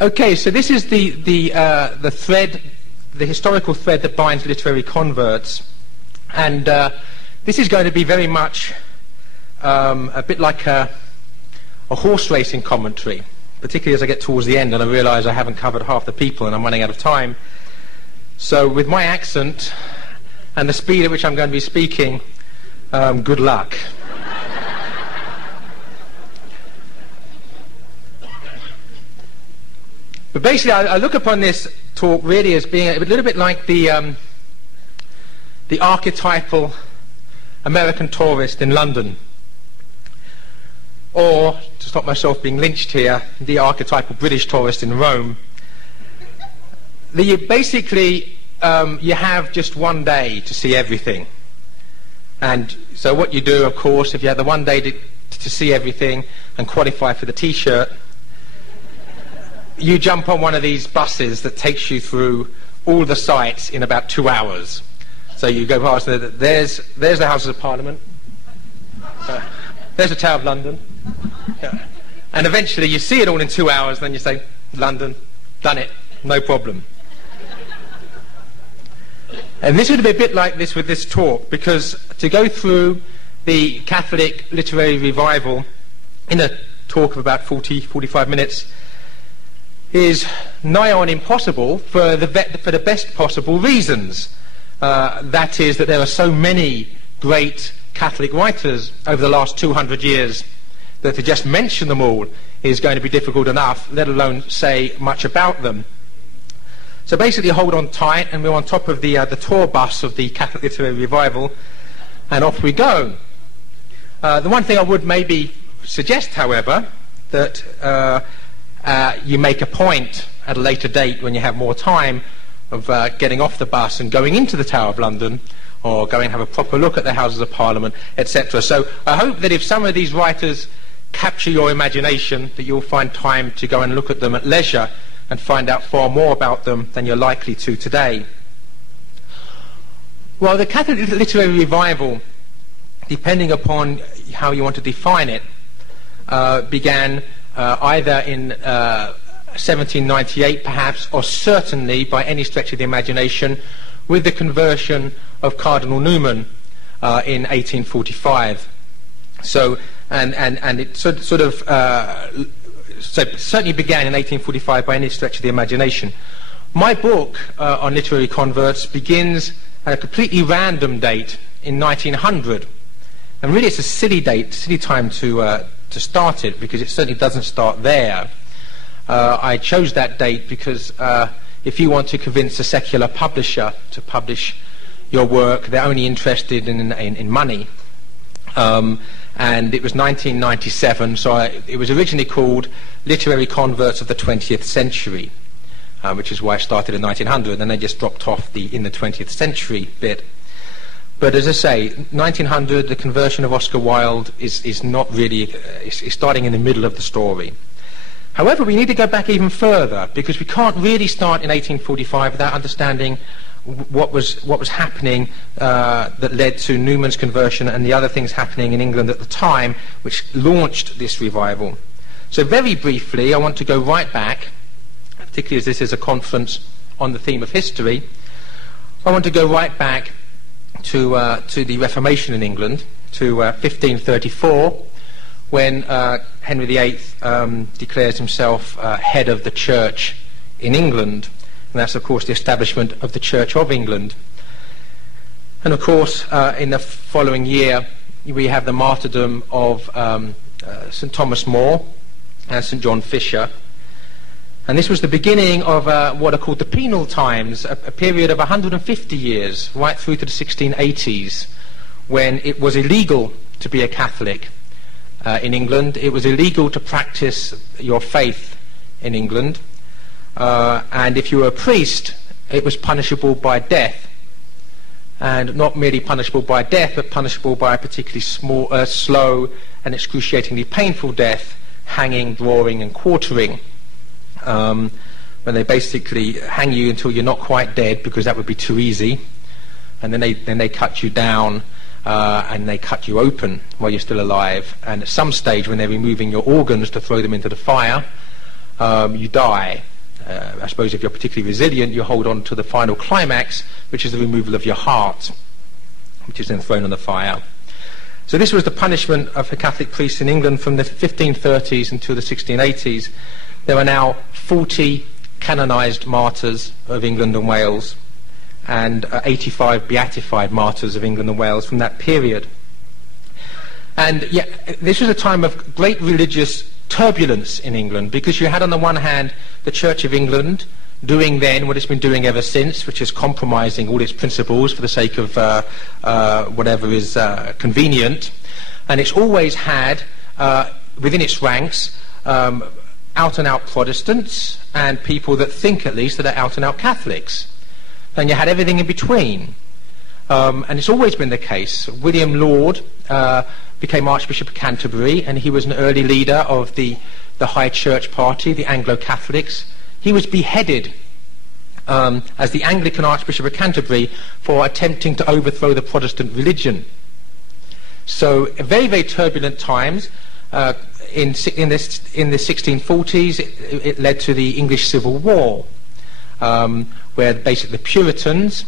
Okay, so this is the thread, the historical thread that binds literary converts, and this is going to be very much a bit like a horse racing commentary, particularly as I get towards the end and I realise I haven't covered half the people and I'm running out of time. So with my accent and the speed at which I'm going to be speaking, good luck. But basically, I look upon this talk really as being a little bit like the archetypal American tourist in London, or, to stop myself being lynched here, the archetypal British tourist in Rome. Basically, you have just one day to see everything. And so what you do, of course, if you have the one day to see everything and qualify for the T-shirt, you jump on one of these buses that takes you through all the sites in about 2 hours. So you go past, there's the Houses of Parliament, there's the Tower of London, and eventually you see it all in 2 hours, then you say, London, done it, no problem. And this would be a bit like this with this talk, because to go through the Catholic literary revival in a talk of about 45 minutes is nigh on impossible for the best possible reasons. That is that there are so many great Catholic writers over the last 200 years that to just mention them all is going to be difficult enough, let alone say much about them. So basically hold on tight, and we're on top of the tour bus of the Catholic literary revival, and off we go. The one thing I would maybe suggest, however, that you make a point at a later date when you have more time of getting off the bus and going into the Tower of London, or going and have a proper look at the Houses of Parliament, etc. So I hope that if some of these writers capture your imagination, that you'll find time to go and look at them at leisure and find out far more about them than you're likely to today. Well, the Catholic literary revival, depending upon how you want to define it, began either in 1798 perhaps, or certainly by any stretch of the imagination with the conversion of Cardinal Newman in 1845. So it certainly began in 1845 by any stretch of the imagination. My book on literary converts begins at a completely random date in 1900, and really it's a silly date, silly time to start it, because it certainly doesn't start there. I chose that date because if you want to convince a secular publisher to publish your work, they're only interested in money. And it was 1997, so it was originally called Literary Converts of the 20th Century, which is why I started in 1900, and they just dropped off in the 20th century bit. But as I say, 1900, the conversion of Oscar Wilde is not really, is starting in the middle of the story. However, we need to go back even further, because we can't really start in 1845 without understanding what was happening that led to Newman's conversion and the other things happening in England at the time, which launched this revival. So very briefly, I want to go right back, particularly as this is a conference on the theme of history. I want to go right back to the Reformation in England, to 1534, when Henry VIII declares himself head of the Church in England. And that's, of course, the establishment of the Church of England. And, of course, in the following year, we have the martyrdom of St. Thomas More and St. John Fisher. And this was the beginning of what are called the penal times, a period of 150 years, right through to the 1680s, when it was illegal to be a Catholic in England. It was illegal to practice your faith in England. And if you were a priest, it was punishable by death. And not merely punishable by death, but punishable by a particularly slow and excruciatingly painful death, hanging, drawing, and quartering. When they basically hang you until you're not quite dead, because that would be too easy, and then they cut you down and they cut you open while you're still alive. And at some stage, when they're removing your organs to throw them into the fire, you die. I suppose if you're particularly resilient, you hold on to the final climax, which is the removal of your heart, which is then thrown on the fire. So this was the punishment of the Catholic priests in England from the 1530s until the 1680s. There are now 40 canonised martyrs of England and Wales, and 85 beatified martyrs of England and Wales from that period. And yet, this was a time of great religious turbulence in England, because you had on the one hand the Church of England doing then what it's been doing ever since, which is compromising all its principles for the sake of whatever is convenient. And it's always had within its ranks out-and-out Protestants and people that think at least that are out-and-out Catholics. And you had everything in between. And it's always been the case. William Laud became Archbishop of Canterbury, and he was an early leader of the High Church party, the Anglo-Catholics. He was beheaded as the Anglican Archbishop of Canterbury for attempting to overthrow the Protestant religion. So very, very turbulent times. In the 1640s, it led to the English Civil War, where basically the Puritans,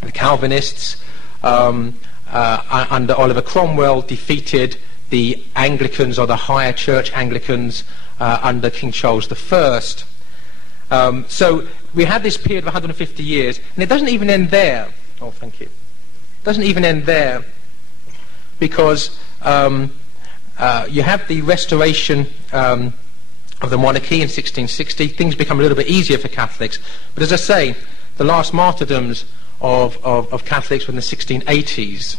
the Calvinists, under Oliver Cromwell, defeated the Anglicans, or the higher church Anglicans, under King Charles I. So we had this period of 150 years, and it doesn't even end there. Oh, thank you. It doesn't even end there, because you have the restoration of the monarchy in 1660. Things become a little bit easier for Catholics. But as I say, the last martyrdoms of Catholics were in the 1680s.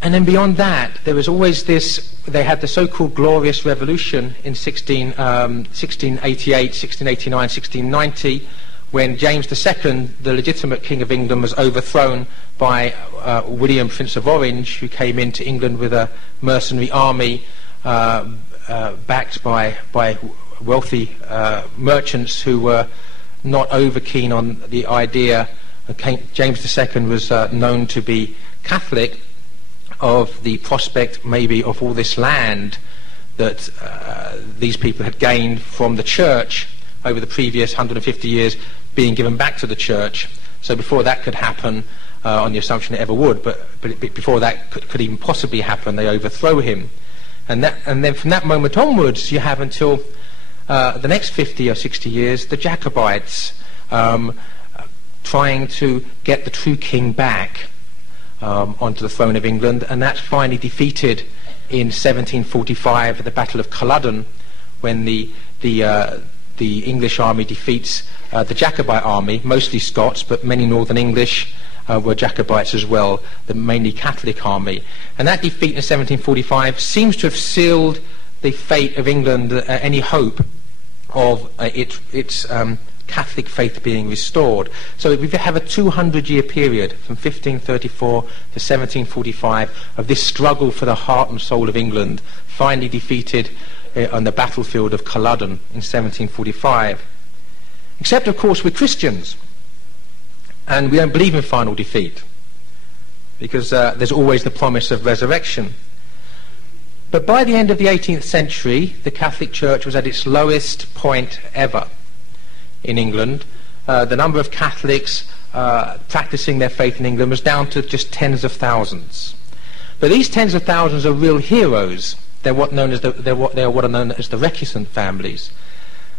And then beyond that, there was always this, they had the so-called Glorious Revolution in 1688, 1689, 1690, when James II, the legitimate King of England, was overthrown by William, Prince of Orange, who came into England with a mercenary army backed by wealthy merchants who were not over keen on the idea. James II was known to be Catholic, of the prospect maybe of all this land that these people had gained from the church over the previous 150 years being given back to the church. So before that could happen, on the assumption it ever would, but before that could even possibly happen, they overthrow him. And then from that moment onwards, you have until the next 50 or 60 years, the Jacobites trying to get the true king back onto the throne of England, and that's finally defeated in 1745 at the Battle of Culloden, when the English army defeats the Jacobite army, mostly Scots, but many Northern English were Jacobites as well, the mainly Catholic army. And that defeat in 1745 seems to have sealed the fate of England, any hope of its Catholic faith being restored. So we have a 200-year period from 1534 to 1745 of this struggle for the heart and soul of England, finally defeated on the battlefield of Culloden in 1745. Except, of course, we're Christians, and we don't believe in final defeat, because there's always the promise of resurrection. But by the end of the 18th century, the Catholic Church was at its lowest point ever in England. The number of Catholics practicing their faith in England was down to just tens of thousands. But these tens of thousands are real heroes. They're what are known as the recusant families.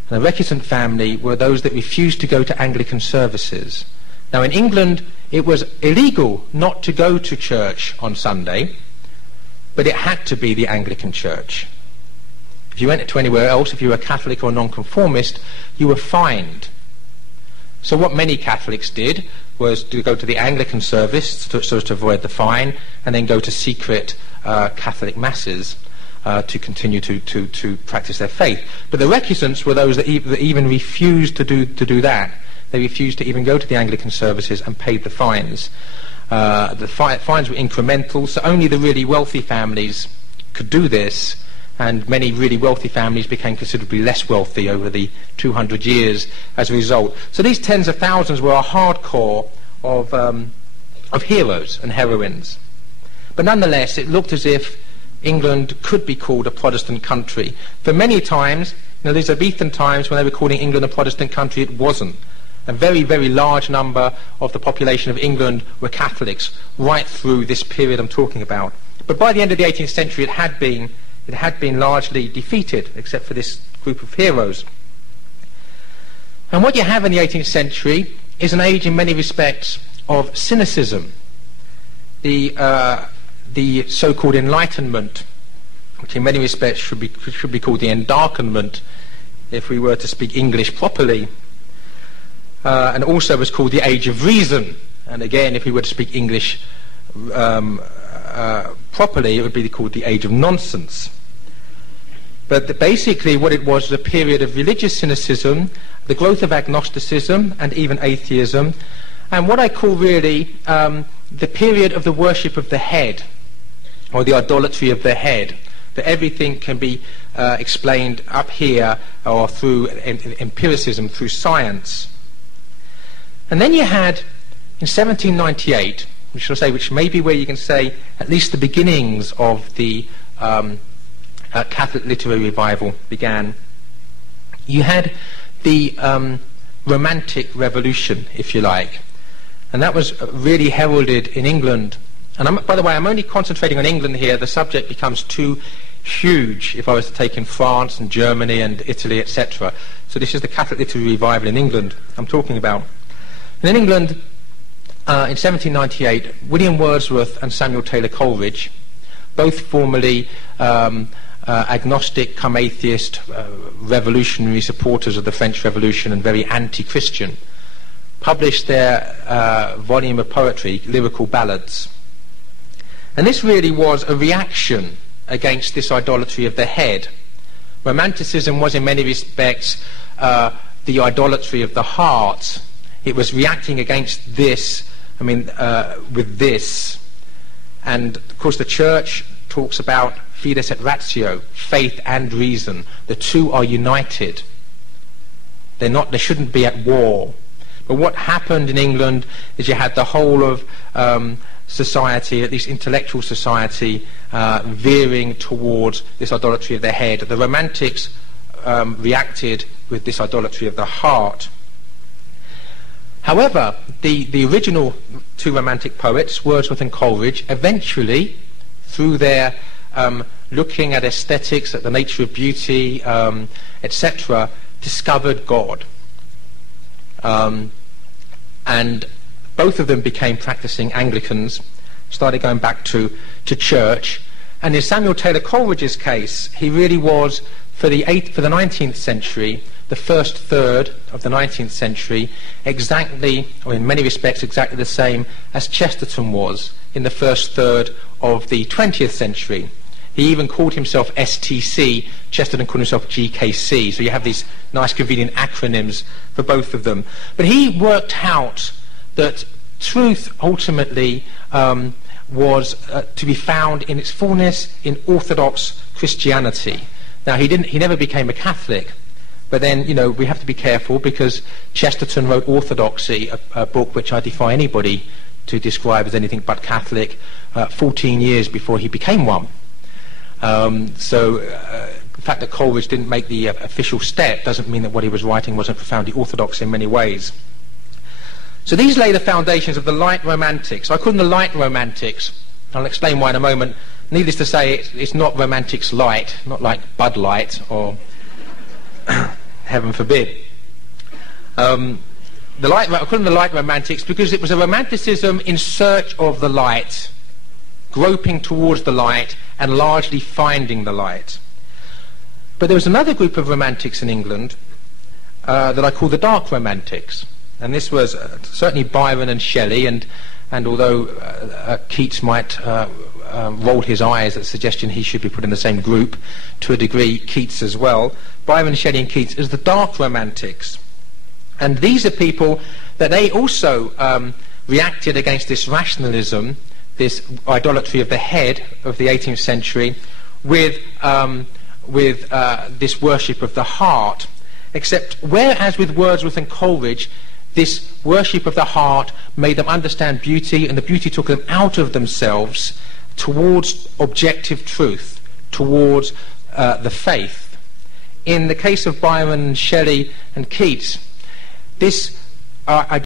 And the recusant family were those that refused to go to Anglican services. Now in England, it was illegal not to go to church on Sunday, but it had to be the Anglican Church. If you went to anywhere else, if you were Catholic or nonconformist, you were fined. So what many Catholics did was to go to the Anglican service so as to avoid the fine, and then go to secret Catholic masses to continue to practice their faith. But the recusants were those that even refused to do that. They refused to even go to the Anglican services and paid the fines. The fines were incremental, so only the really wealthy families could do this, and many really wealthy families became considerably less wealthy over the 200 years as a result. So these tens of thousands were a hardcore of heroes and heroines. But nonetheless, it looked as if England could be called a Protestant country. For many times, In Elizabethan times, when they were calling England a Protestant country, it wasn't. A very, very large number of the population of England were Catholics right through this period I'm talking about. But by the end of the 18th century, it had been largely defeated, except for this group of heroes. And what you have in the 18th century is an age in many respects of cynicism. The so-called Enlightenment, which in many respects should be called the Endarkenment, if we were to speak English properly, and also was called the Age of Reason. And again, if we were to speak English properly, it would be called the Age of Nonsense. But basically what it was a period of religious cynicism, the growth of agnosticism and even atheism, and what I call really the period of the worship of the head, or the idolatry of the head, that everything can be explained up here or through empiricism, through science. And then you had, in 1798, which may be where you can say at least the beginnings of the Catholic literary revival began, you had the Romantic Revolution, if you like. And that was really heralded in England. And by the way, I'm only concentrating on England here. The subject becomes too huge if I was to take in France and Germany and Italy, etc. So this is the Catholic literary revival in England I'm talking about. And in England, in 1798, William Wordsworth and Samuel Taylor Coleridge, both formerly agnostic come atheist revolutionary supporters of the French Revolution and very anti-Christian, published their volume of poetry, Lyrical Ballads. And this really was a reaction against this idolatry of the head. Romanticism was in many respects the idolatry of the heart. It was reacting against this, with this. And of course the Church talks about fides et ratio, faith and reason. The two are united. They shouldn't be at war. But what happened in England is you had the whole of society, at least intellectual society, veering towards this idolatry of the head. The Romantics reacted with this idolatry of the heart. However, the original two Romantic poets, Wordsworth and Coleridge, eventually, through their looking at aesthetics, at the nature of beauty, etc., discovered God. And both of them became practicing Anglicans, started going back to church. And in Samuel Taylor Coleridge's case, he really was, for the 19th century, the first third of the 19th century, exactly, or in many respects exactly the same as Chesterton was in the first third of the 20th century. He even called himself STC, Chesterton called himself GKC, so you have these nice convenient acronyms for both of them. But he worked out that truth ultimately was to be found in its fullness in Orthodox Christianity. Now he never became a Catholic, but then we have to be careful because Chesterton wrote Orthodoxy, a book which I defy anybody to describe as anything but Catholic, 14 years before he became one. The fact that Coleridge didn't make the official step doesn't mean that what he was writing wasn't profoundly orthodox in many ways. So these lay the foundations of the light Romantics. I call them the light Romantics. I'll explain why in a moment. Needless to say, it's not Romantics light, not like Bud Light or heaven forbid. I call them the light Romantics because it was a romanticism in search of the light, groping towards the light and largely finding the light. But there was another group of Romantics in England that I call the dark Romantics. And this was certainly Byron and Shelley, and although Keats might roll his eyes at the suggestion he should be put in the same group, to a degree Keats as well, Byron, Shelley and Keats is the dark Romantics. And these are people that they also reacted against this rationalism, this idolatry of the head of the 18th century, with this worship of the heart. Except whereas with Wordsworth and Coleridge, this worship of the heart made them understand beauty, and the beauty took them out of themselves towards objective truth, towards the faith. in the case of Byron, Shelley and Keats, this